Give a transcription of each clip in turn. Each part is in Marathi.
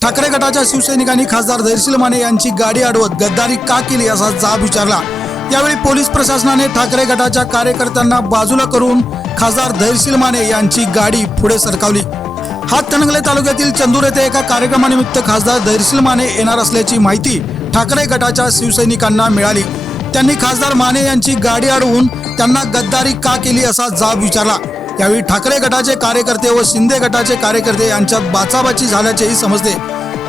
ठाकरे गटाच्या शिवसैनिकांनी खासदार धैर्शील माने यांची गाडी अडवत गद्दारी का केली असा जाब विचारला. यावेळी पोलीस प्रशासनाने ठाकरे गटाच्या कार्यकर्त्यांना बाजूला करून खासदार धैर्शील माने यांची गाडी पुढे सरकावली. हातकणंगले तालुक्यातील चंदूर येथे एका कार्यक्रमानिमित्त खासदार धैर्शील माने येणार असल्याची माहिती ठाकरे गटाच्या शिवसैनिकांना मिळाली. त्यांनी खासदार माने यांची गाडी अडवून त्यांना गद्दारी का केली असा जाब विचारला. यावेळी ठाकरे गटाचे कार्यकर्ते व शिंदे गटाचे कार्यकर्ते यांच्यात बाचाबाची झाल्याचेही समजते.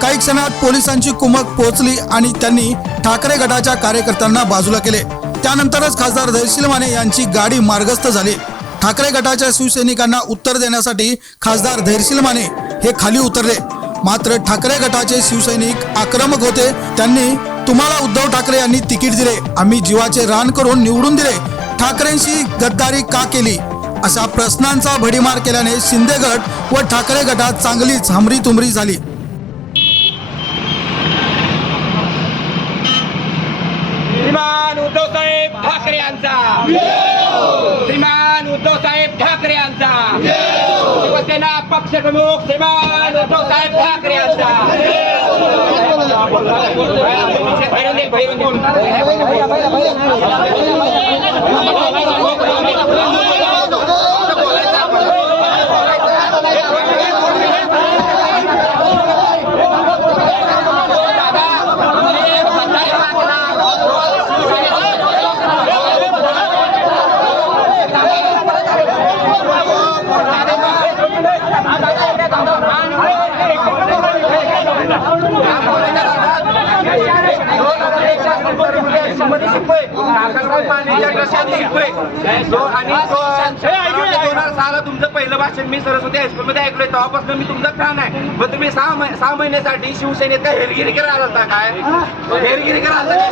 काही क्षणात पोलिसांची कुमक पोहोचली आणि त्यांनी ठाकरे गटाच्या कार्यकर्त्यांना बाजूला केले. त्यानंतरच खासदार धैर्शील माने यांची गाडी मार्गस्थ झाली. ठाकरे गटाच्या शिवसैनिकांना उत्तर देण्यासाठी खासदार धैर्शील माने हे खाली उतरले. मात्र ठाकरे गटाचे शिवसैनिक आक्रमक होते. त्यांनी तुम्हाला उद्धव ठाकरे यांनी तिकीट दिले. आम्ही जीवाचे रान करून निवडून दिले. ठाकरेंशी गद्दारी का केली? अशा प्रश्नांचा भडीमार केल्याने शिंदे गट व ठाकरे गटात चांगलीच हमरी तुमरी झाली. श्रीमान उद्धवसाहेब ठाकरे यांचा. श्रीमान उद्धवसाहेब ठाकरे यांचा. शिवसेना पक्ष प्रमुख श्रीमान उद्धवसाहेब ठाकरे यांचा. भैरून दे, भैरून दे. दोन हजार सहाला तुमचं पहिलं भाषण मी सरस्वती हायस्कूल मध्ये ऐकलोय तेव्हापासून मी तुमचा फॅन आहे मग तुम्ही सहा महि- सहा महिन्यासाठी शिवसेनेत काय हेरगिरी करायला होता काय हेरगिरी करायला काय